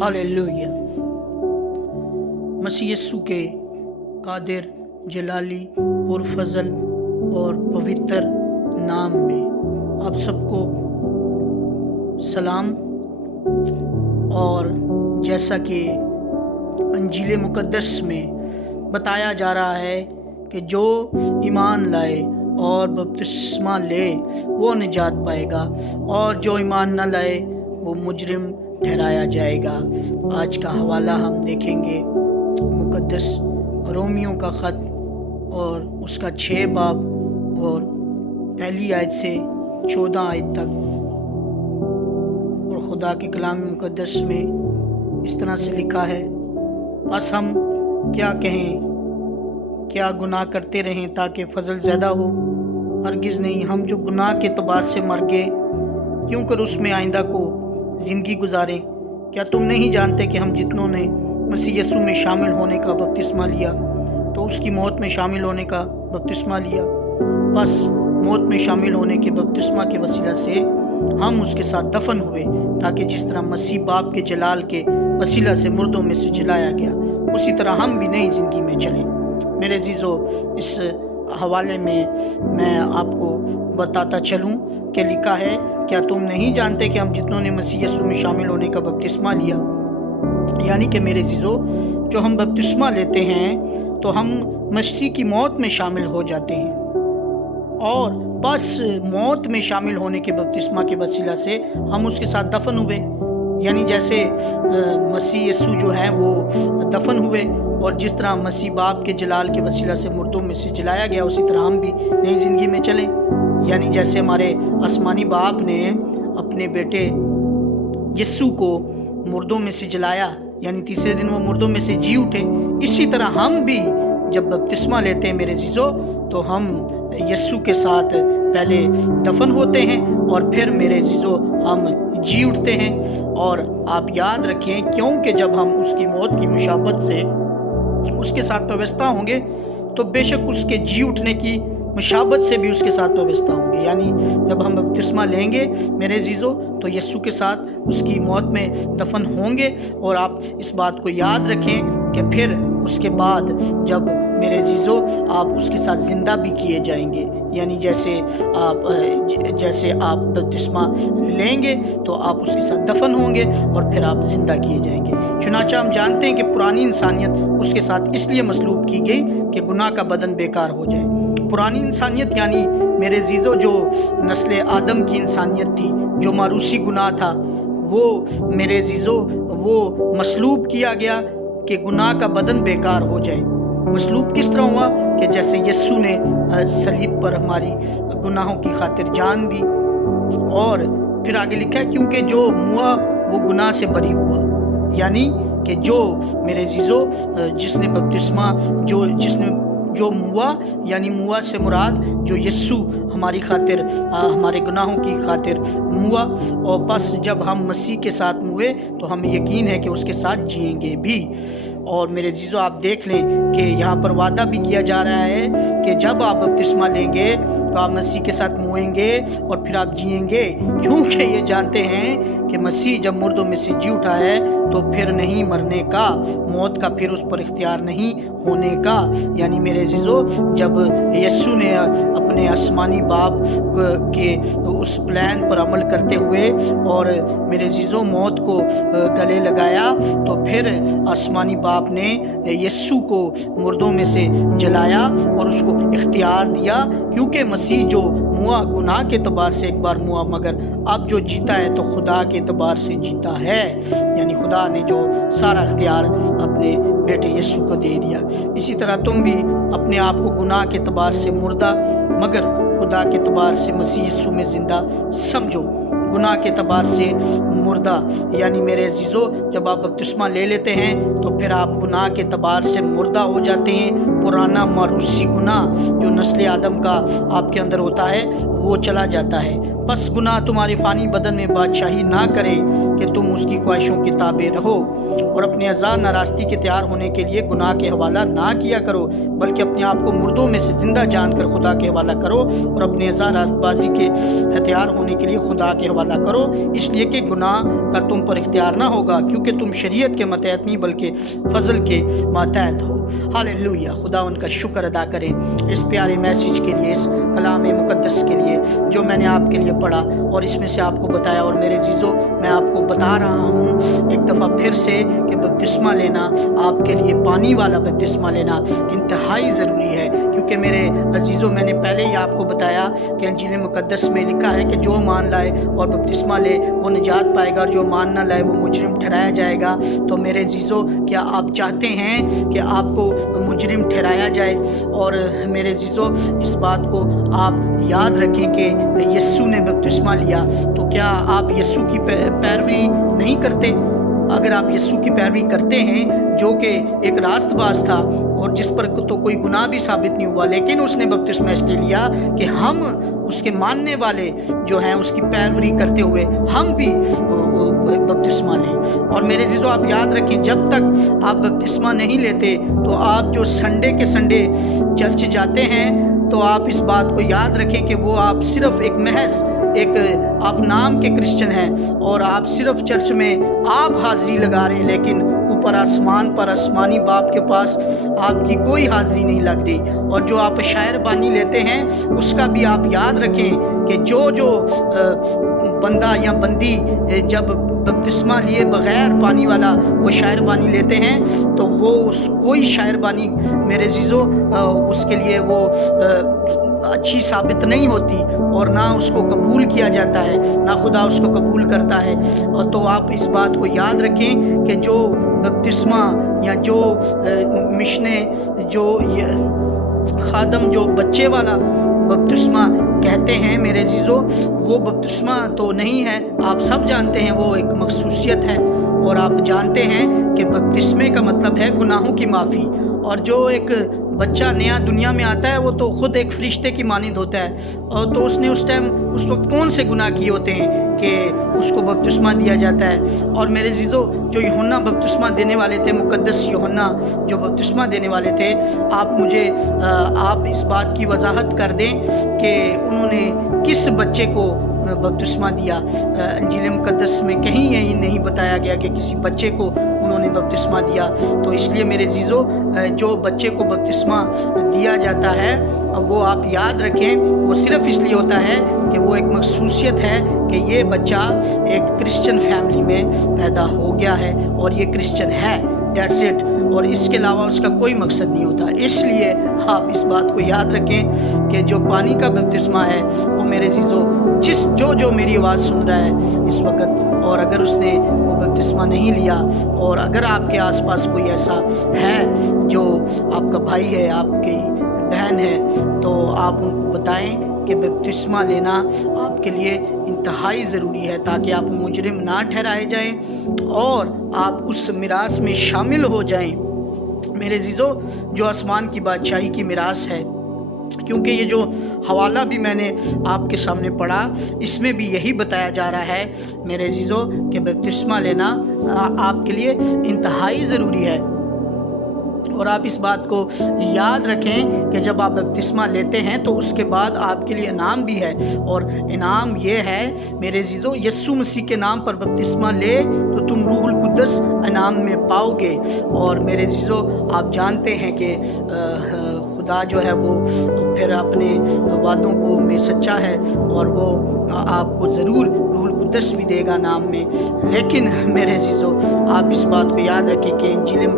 Hallelujah. मसीह यीशु के कादिर, जलाली, पुरफजल और पवित्र नाम में आप सबको सलाम। और जैसा कि अंजील मुक़द्दस में बताया जा रहा है कि जो ईमान लाए और बपतिस्मा ले वो निजात पाएगा, और जो ईमान न लाए वो मुजरिम ठहराया जाएगा। आज का हवाला हम देखेंगे मुक़द्दस रोमियों का ख़त और उसका 6 बाब और पहली आयत से 14 आयत तक। और खुदा के कलाम मुक़द्दस में इस तरह से लिखा है, बस हम क्या कहें, क्या गुनाह करते रहें ताकि फजल ज़्यादा हो? हरगिज़ नहीं। हम जो गुनाह के एतबार से मर गए, क्यों कर उसमें आइंदा को ज़िंदगी गुजारें? क्या तुम नहीं जानते कि हम जितनों ने मसीह यीशु में शामिल होने का बपतिस्मा लिया तो उसकी मौत में शामिल होने का बपतिस्मा लिया? बस मौत में शामिल होने के बपतिस्मा के वसीला से हम उसके साथ दफन हुए, ताकि जिस तरह मसीह बाप के जलाल के वसीला से मुर्दों में से जलाया गया, उसी तरह हम भी नई ज़िंदगी में चलें। मेरे अज़ीज़ों, इस हवाले में मैं आपको बताता चलूं कि लिखा है, क्या तुम नहीं जानते कि हम जितनों ने मसीह यीशु में शामिल होने का बपतिस्मा लिया, यानी कि मेरे अज़ीज़ों, जो हम बपतिस्मा लेते हैं तो हम मसीह की मौत में शामिल हो जाते हैं। और बस मौत में शामिल होने के बपतिस्मा के वसीला से हम उसके साथ दफन हुए, यानी जैसे मसीह यीशु जो हैं वो दफन हुए, और जिस तरह मसीह बाप के जलाल के वसीला से मुर्दों में से जलाया गया, उसी तरह हम भी नई ज़िंदगी में चलें। यानी जैसे हमारे आसमानी बाप ने अपने बेटे यीशु को मुर्दों में से जलाया, यानी तीसरे दिन वो मुर्दों में से जी उठे, इसी तरह हम भी जब बपतिस्मा लेते हैं मेरे अज़ीज़ों, तो हम यीशु के साथ पहले दफन होते हैं और फिर मेरे अज़ीज़ों हम जी उठते हैं। और आप याद रखें, क्योंकि जब हम उसकी मौत की मुशाबत से उसके साथ व्यवस्था होंगे तो बेशक उसके जी उठने की मुशाबत से भी उसके साथ व्यवस्था होंगे। यानी जब हम बपतिस्मा लेंगे मेरे अज़ीज़ों, तो यीशु के साथ उसकी मौत में दफन होंगे। और आप इस बात को याद रखें कि फिर उसके बाद जब मेरे अज़ीज़ों आप उसके साथ ज़िंदा भी किए जाएंगे, यानी जैसे आप बपतिस्मा लेंगे तो आप उसके साथ दफन होंगे और फिर आप ज़िंदा किए जाएंगे। चुनांचे हम जानते हैं कि पुरानी इंसानियत उसके साथ इसलिए मसलूब की गई कि गुनाह का बदन बेकार हो जाए। पुरानी इंसानियत यानी मेरे अज़ीज़ों जो नस्ल आदम की इंसानियत थी, जो मारूसी गुनाह था, वो मेरे अज़ीज़ों वो मसलूब किया गया कि गुनाह का बदन बेकार हो जाए। मसलूब किस तरह हुआ कि जैसे यीशु ने सलीब पर हमारी गुनाहों की खातिर जान दी। और फिर आगे लिखा है, क्योंकि जो मुआ वो गुनाह से बरी हुआ, यानी कि जो मेरे अज़ीज़ों जिसने बपतिस्मा जो मुआ, यानी मुआ से मुराद जो यीशु हमारी खातिर हमारे गुनाहों की खातिर मुआ। और बस जब हम मसीह के साथ मुए तो हमें यकीन है कि उसके साथ जिएंगे भी। और मेरे अज़ीज़ों, आप देख लें कि यहाँ पर वादा भी किया जा रहा है कि जब आप बपतिस्मा लेंगे तो आप मसीह के साथ मुएंगे और फिर आप जिएंगे, क्योंकि ये जानते हैं कि मसीह जब मुर्दों में से जी उठा है तो फिर नहीं मरने का, मौत का फिर उस पर इख्तियार नहीं होने का। यानी मेरे अज़ीज़ों, जब यीशु ने अपने आसमानी बाप के उस प्लान पर अमल करते हुए और मेरे अज़ीज़ों मौत को गले लगाया, तो फिर आसमानी बाप ने यीशु को मुर्दों में से जलाया और उसको इख्तियार दिया, क्योंकि मसीह जो मुआ गुनाह के एतबार से एक बार मुआ, मगर अब जो जीता है तो खुदा के एतबार से जीता है। यानी खुदा ने जो सारा इख्तियार अपने बेटे यीशु को दे दिया। इसी तरह तुम भी अपने आप को गुनाह के एतबार से मुर्दा, मगर खुदा के एतबार से मसीह यीशु में ज़िंदा समझो। गुनाह के एतबार से मुर्दा, यानी मेरे अज़ीज़ों, जब आप बपतिस्मा ले लेते हैं तो फिर आप गुनाह के एतबार से मुर्दा हो जाते हैं। पुराना मारूसी गुनाह जो नस्ल आदम का आपके अंदर होता है वो चला जाता है। बस गुनाह तुम्हारे फ़ानी बदन में बादशाही ना करे कि तुम उसकी ख्वाहिशों के ताबे रहो, और अपने अज़ान नाराज़गी के तैयार होने के लिए गुनाह के हवाला ना किया करो, बल्कि अपने आप को मुर्दों में से ज़िंदा जानकर खुदा के हवाला करो, और अपने अज़ान रास्तबाजी के हथियार होने के लिए खुदा के हवाला करो, इसलिए कि गुनाह गुनाह का तुम पर इख्तियार ना होगा, क्योंकि तुम शरीयत के मतहत नहीं बल्कि फजल के मातहत हो। हालेलुया। खुदा उनका शुक्र अदा करें इस प्यारे मैसेज के लिए, इस कलाम मुकद्दस के लिए जो मैंने आपके लिए पढ़ा और इसमें से आपको बताया। और मेरे अजीज़ों, मैं आपको बता रहा हूँ एक दफ़ा फिर से कि बपतिस्मा लेना, आपके लिए पानी वाला बपतिस्मा लेना इंतहाई ज़रूरी है, क्योंकि मेरे अजीज़ों, मैंने पहले ही आपको बताया कि इंजील मुकद्दस में लिखा है कि जो मान लाए और बपतिस्मा ले वो निजात पाएगा, और जो मान ना लाए वो मुजरिम ठहराया जाएगा। तो मेरे अजीज़ों, क्या आप चाहते हैं कि आपको मुजरिम ठहराया जाए? और मेरे अजीज़ों, इस बात को आप याद रखें कि यीशु ने बपतिस्मा लिया, तो क्या आप यीशु की पैरवी नहीं करते? अगर आप यीशु की पैरवी करते हैं, जो कि एक रास्तबाज था और जिस पर तो कोई गुनाह भी साबित नहीं हुआ, लेकिन उसने बपतिस्मा इसलिए लिया कि हम उसके मानने वाले जो हैं उसकी पैरवी करते हुए हम भी बपतिस्मा लें। और मेरे अजीज़ों, आप याद रखें, जब तक आप बपतिस्मा नहीं लेते तो आप जो संडे के संडे चर्च जाते हैं, तो आप इस बात को याद रखें कि वो आप सिर्फ एक महज आप नाम के क्रिश्चियन हैं, और आप सिर्फ चर्च में आप हाज़िरी लगा रहे हैं, लेकिन ऊपर आसमान पर आसमानी बाप के पास आपकी कोई हाज़िरी नहीं लग रही। और जो आप शायर बानी लेते हैं, उसका भी आप याद रखें कि जो बंदा या बंदी जब बपतिस्मा लिए बग़ैर पानी वाला वो शायर बानी लेते हैं, तो वो कोई शायर बानी मेरे अजीज़ों उसके लिए वो अच्छी साबित नहीं होती, और ना उसको कबूल किया जाता है, ना खुदा उसको कबूल करता है। और तो आप इस बात को याद रखें कि जो बपतिस्मा या जो मिशने, जो खादम, जो बच्चे वाला बपतिस्मा कहते हैं, मेरे अजीज़ों, वो बपतिस्मा तो नहीं है। आप सब जानते हैं वो एक मखसूसियत है, और आप जानते हैं कि बपतिस्मे का मतलब है गुनाहों की माफ़ी। और जो एक बच्चा नया दुनिया में आता है, वो तो ख़ुद एक फरिश्ते की मानिंद होता है, और तो उसने उस वक्त कौन से गुनाह किए होते हैं कि उसको बपतिस्मा दिया जाता है। और मेरे अजीज़ों, जो यूहन्ना बपतिस्मा देने वाले थे, मुकद्दस यूहन्ना जो बपतिस्मा देने वाले थे, आप इस बात की वजाहत कर दें कि उन्होंने किस बच्चे को बपतिस्मा दिया। इंजील मुकद्दस में कहीं यही नहीं बताया गया कि किसी बच्चे को उन्होंने बपतिस्मा दिया। तो इसलिए मेरे अजीज़ों, जो बच्चे को बपतिस्मा दिया जाता है, वो आप याद रखें, वो सिर्फ़ इसलिए होता है कि वो एक मखसूसियत है कि ये बच्चा एक क्रिश्चियन फैमिली में पैदा हो गया है और ये क्रिश्चियन है, दैट्स इट। और इसके अलावा उसका कोई मकसद नहीं होता। इसलिए आप इस बात को याद रखें कि जो पानी का बपतिस्मा है, वो मेरे अजीज़ों, जो मेरी आवाज़ सुन रहा है इस वक्त, और अगर उसने वो बपतिस्मा नहीं लिया, और अगर आपके आसपास कोई ऐसा है जो आपका भाई है, आपकी बहन है, तो आप उनको बताएं कि बपतिस्मा लेना आपके लिए इंतहाई ज़रूरी है, ताकि आप मुजरिम ना ठहराए जाएं और आप उस मिरास में शामिल हो जाएं, मेरे अजीज़ों, जो आसमान की बादशाही की मिरास है। क्योंकि ये जो हवाला भी मैंने आपके सामने पढ़ा, इसमें भी यही बताया जा रहा है मेरे अजीज़ों कि बपतिस्मा लेना आपके लिए इंतहाई ज़रूरी है। और आप इस बात को याद रखें कि जब आप बपतिस्मा लेते हैं तो उसके बाद आपके लिए इनाम भी है, और इनाम ये है मेरे अजीज़ों, यीशु मसीह के नाम पर बपतिस्मा ले तो तुम रूहुल कुद्दस इनाम में पाओगे। और मेरे अजीज़ों, आप जानते हैं कि खुदा जो है वो फिर अपने वादों को में सच्चा है, और वो आपको ज़रूर रूहुल कुद्दस भी देगा नाम में। लेकिन मेरे अजीज़ों, आप इस बात को याद रखें कि इंजील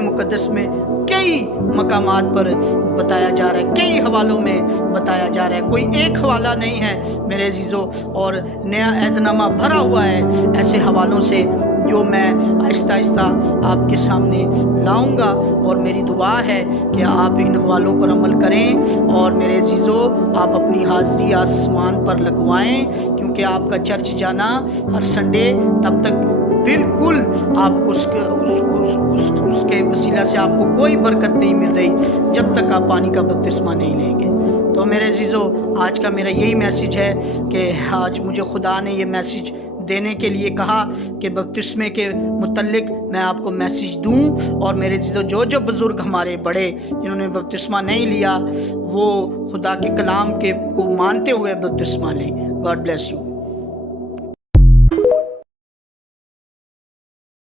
मुकद्दस में कई मकामात पर बताया जा रहा है, कई हवालों में बताया जा रहा है, कोई एक हवाला नहीं है मेरे अजीज़ों। और नया ऐहदनामा भरा हुआ है ऐसे हवालों से, जो मैं आहिस्ता आहिस्ता आपके सामने लाऊंगा। और मेरी दुआ है कि आप इन हवालों पर अमल करें, और मेरे अजीज़ों, आप अपनी हाज़िरी आसमान पर लगवाएं, क्योंकि आपका चर्च जाना हर संडे तब तक बिल्कुल आपको उसके वसीला से आपको कोई बरकत नहीं मिल रही जब तक आप पानी का बपतिस्मा नहीं लेंगे। तो मेरे अजीज़ों, आज का मेरा यही मैसेज है कि आज मुझे खुदा ने ये मैसेज देने के लिए कहा कि बपतिस्मे के मुतल्लिक मैं आपको मैसेज दूं। और मेरे अजीज़ों, जो बुज़ुर्ग हमारे बड़े जिन्होंने बपतिस्मा नहीं लिया, वो खुदा के कलाम को मानते हुए बपतिस्मा लें। God bless you.